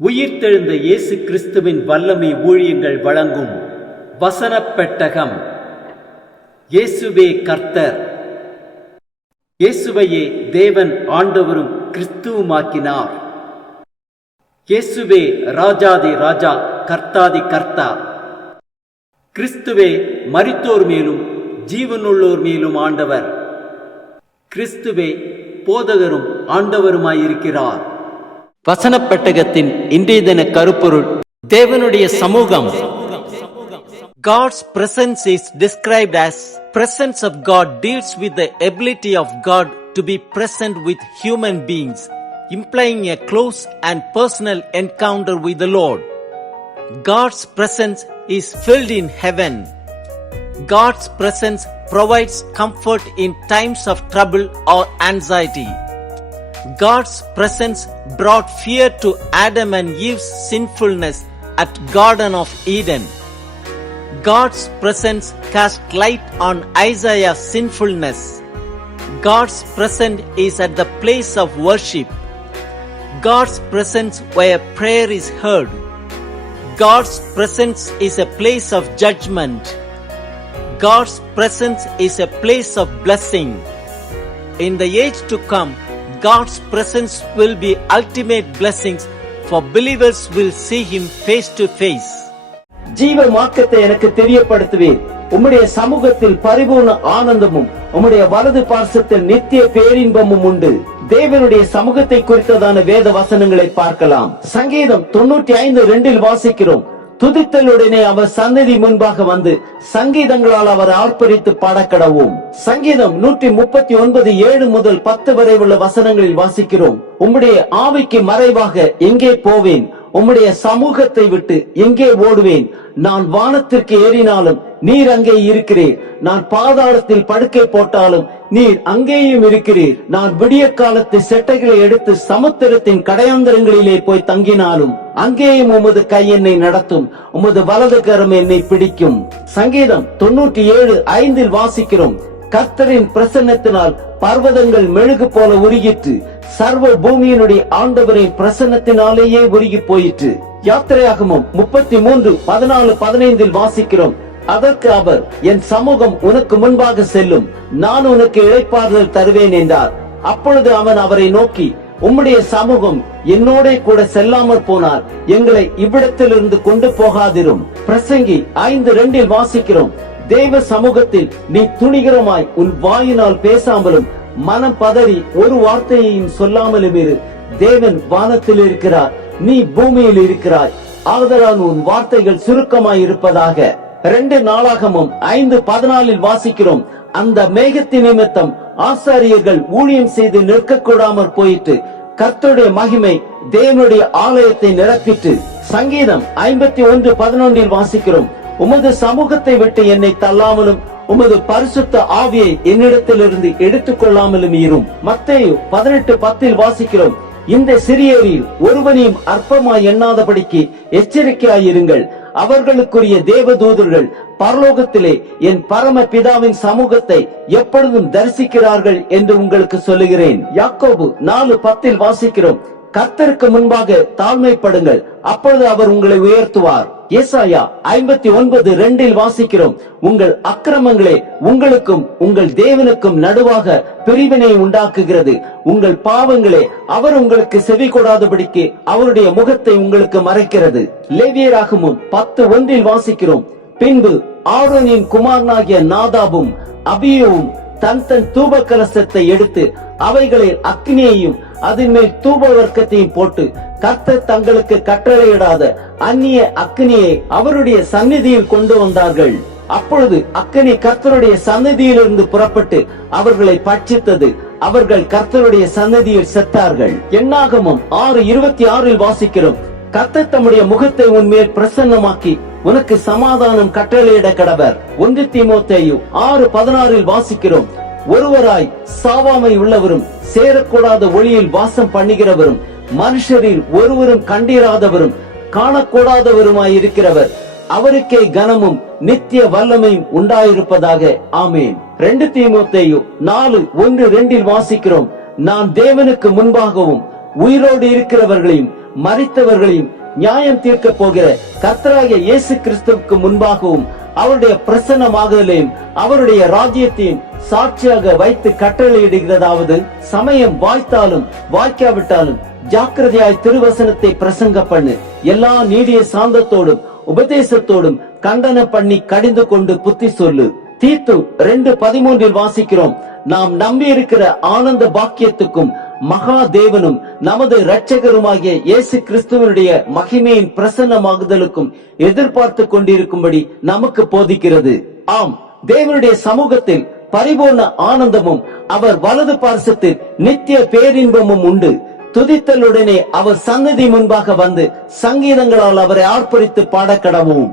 உயிர்த்தெழுந்த இயேசு கிறிஸ்துவின் வல்லமை ஊழியங்கள் வழங்கும் வசனப் பெட்டகம். இயேசுவே கர்த்தர். இயேசுவையே தேவன் ஆண்டவரும் கிறிஸ்துவுமாக்கினார். இயேசுவே ராஜாதி ராஜா, கர்த்தாதி கர்த்தா. கிறிஸ்துவே மரித்தோர் மேலும் ஜீவனுள்ளோர் மேலும் ஆண்டவர். கிறிஸ்துவே போதகரும் ஆண்டவருமாயிருக்கிறார். வசனப் பெட்டகத்தின் இன்றைய தின கருப்பொருள்: தேவனுடைய சமூகம். God's presence is described as presence of God deals with the ability of God to be present with human beings, implying a close and personal encounter with the Lord. God's presence is filled in heaven. God's presence provides comfort in times of trouble or anxiety. God's presence brought fear to Adam and Eve's sinfulness at Garden of Eden. God's presence cast light on Isaiah's sinfulness. God's presence is at the place of worship. God's presence where prayer is heard. God's presence is a place of judgment. God's presence is a place of blessing. In the age to come, God's presence will be ultimate blessings, for believers will see Him face to face. ஜீவ மார்க்கத்தை எனக்கு தெரியப்படுத்துவேன். உம்முடைய சமூகத்தில் பரிபூர்ண ஆனந்தமும் உம்முடைய வலது பார்சத்தில் நித்திய பேரின்பமும் உண்டு. தேவனுடைய சமூகத்தை குறித்ததான வேத வசனங்களை பார்க்கலாம். சங்கீதம் 95:2 வாசிக்கிறோம்: துதித்தலுடனே அவர் சந்நிதி முன்பாக வந்து சங்கீதங்களால் அவர் ஆர்ப்பரித்து பாடக்கடவும். சங்கீதம் 139:7 முதல் 10 வரை உள்ள வசனங்களில் வாசிக்கிறோம்: உம்முடைய ஆவிக்கு மறைவாக எங்கே போவேன்? உம்முடைய சமூகத்தை விட்டு எங்கே ஓடுவேன்? நான் வானத்திற்கு ஏறினாலும் நீர் அங்கே இருக்கிறீர். நான் பாதாளத்தில் படுக்கை போட்டாலும் நீர் அங்கேயும் இருக்கிறீர். நான் விடிய காலத்து செட்டைகளை எடுத்து சமுத்திரத்தின் கடையாந்தரங்களிலே போய் தங்கினாலும் அங்கேயும் உமது கை என்னை நடத்தும், உமது வலது கரம் என்னை பிடிக்கும். சங்கீதம் 97:5 வாசிக்கிறோம்: கர்த்தரின் பிரசன்னத்தினால் பர்வதங்கள் மெழுகு போல உருகிற்று, சர்வ பூமியினுடைய ஆண்டவரின் பிரசன்னத்தினாலேயே உருகி போயிற்று. யாத்திரையாகமம் 33:14-15 வாசிக்கிறோம்: அதற்கு அவர், என் சமூகம் உனக்கு முன்பாக செல்லும், நான் உனக்கு இளைப்பாறுதல் தருவேன் என்றார். அப்பொழுது அவன் அவரை நோக்கி, உம்முடைய சமூகம் என்னோட கூட செல்லாமற் போனார், எங்களை இவ்விடத்திலிருந்து கொண்டு போகாதிரும். பிரசங்கி 5:2 வாசிக்கிறோம்: தேவ சமூகத்தில் நீ துணிகரமாய் உன் வாயினால் பேசாமலும் மனம் பதறி ஒரு வார்த்தையையும் சொல்லாமலும் இரு. தேவன் வானத்தில் இருக்கிறார், நீ பூமியில் இருக்கிறாய், ஆதலால் உன் வார்த்தைகள் சுருக்கமாய் இருப்பதாக. 2 நாளாகமும் 5:14 வாசிக்கிறோம்: அந்த மேகத்தின் நிமித்தம் ஆசாரியர்கள் ஊழியம் செய்து நிற்க கூடாமற் போயிட்டு, கர்த்தருடைய மகிமை தேவனுடைய ஆலயத்தை நிரப்பிட்டு. சங்கீதம் 51:11 வாசிக்கிறோம்: உமது சமூகத்தை விட்டு என்னை தள்ளாமலும் உமது பரிசுத்த ஆவியை என்னிடத்திலிருந்து எடுத்துக் கொள்ளாமலும் இரும். மத்தேயு 18:10 வாசிக்கிறோம்: இந்த சிறியரில் ஒருவனையும் அற்பமாய் எண்ணாதபடிக்கு எச்சரிக்கையாயிருங்கள். அவர்களுக்குரிய தேவதூதர்கள் பரலோகத்திலே என் பரம பிதாவின் சமூகத்தை எப்பொழுதும் தரிசிக்கிறார்கள் என்று உங்களுக்கு சொல்லுகிறேன். யாக்கோபு 4:10 வாசிக்கிறோம்: கர்த்தருக்கு முன்பாக தாழ்மைப்படுங்கள், அப்பொழுது அவர் உங்களை உயர்த்துவார். ஏசாயா 59:2 வாசிக்கிறோம்: உங்கள் அக்கிரமங்களே உங்களுக்கும் உங்கள் தேவனுக்கும் நடுவாக பிரிவினை உண்டாக்குகிறது, உங்கள் பாவங்களே அவர் உங்களுக்கு செவி கொடாதபடிக்கு அவருடைய முகத்தை உங்களுக்கு மறைக்கிறது. லேவியராகமம் 10:1 வாசிக்கிறோம்: பின்பு ஆரோனின் குமாரனாகிய நாதாபும் அபியூவும் தன் தூப கலசத்தை எடுத்து அவைகளில் அக்னியையும் அதன் மேல் தூப வர்க்கத்தையும் போட்டு, கர்த்தர் தங்களுக்கு கட்டளையிடாத அந்நிய அக்னியை அவருடைய சந்நிதியில் கொண்டு வந்தார்கள். அப்பொழுது அக்னி கர்த்தருடைய சந்நிதியிலிருந்து புறப்பட்டு அவர்களை பட்சித்தது, அவர்கள் கர்த்தருடைய சந்நிதியில் செத்தார்கள். எண்ணாகமம் 6:26 வாசிக்கிறோம்: கர்த்தர் தம்முடைய முகத்தை உன்மேல் பிரசன்னமாக்கி உனக்கு சமாதானம் கட்டளையிட கடவர். 1 தீமோத்தேயு 6:16 வாசிக்கிறோம்: ஒருவராய் சாவாமை உள்ளவரும் சேரக்கூடாத ஒளியில் வாசம் பண்ணுகிறவரும் மனுஷரில் ஒருவரும் கண்டிராதவரும் காணக்கூடாதவருமாய் இருக்கிறவர், அவருக்கே கனமும் நித்திய வல்லமையும் உண்டாயிருப்பதாக. ஆமேன். 2 தீமோத்தேயு 4:1-2 வாசிக்கிறோம்: நான் தேவனுக்கு முன்பாகவும் உயிரோடு இருக்கிறவர்களையும் மரித்தவர்களையும் நியாயம் தீர்க்க போகிற கர்த்தராகிய இயேசு கிறிஸ்துவுக்கு முன்பாகவும் அவருடைய பிரசன்னமாகுதலையும் அவருடைய ராஜ்யத்தையும் சாட்சியாக வைத்து கட்டளையிடுகிறதாவது, சமயம் வாய்த்தாலும் வாய்க்காவிட்டாலும் ஜாக்கிரதையாய் திருவசனத்தை பிரசங்க பண்ணு. எல்லா நீடிய சாந்தத்தோடும் உபதேசத்தோடும் கண்டன பண்ணி கடிந்து கொண்டு புத்தி சொல்லு. தீத்து 2:13 வாசிக்கிறோம், நாம் நம்பி இருக்கிற ஆனந்த பாக்கியத்துக்கும் மகா தேவனும் நமது இரட்சகருமாகிய இயேசு கிறிஸ்துவனுடைய மகிமையின் பிரசன்னமாகுதலுக்கும் எதிர்பார்த்து கொண்டிருக்கும்படி நமக்கு போதிக்கிறது. ஆம், தேவனுடைய சமூகத்தில் பரிபூர்ண ஆனந்தமும் அவர் வலது பார்சத்தில் நித்திய பேரின்பமும் உண்டு. துதித்தலுடனே அவர் சந்நிதி முன்பாக வந்து சங்கீதங்களால் அவரை ஆர்ப்பரித்து பாடக்கடவும்.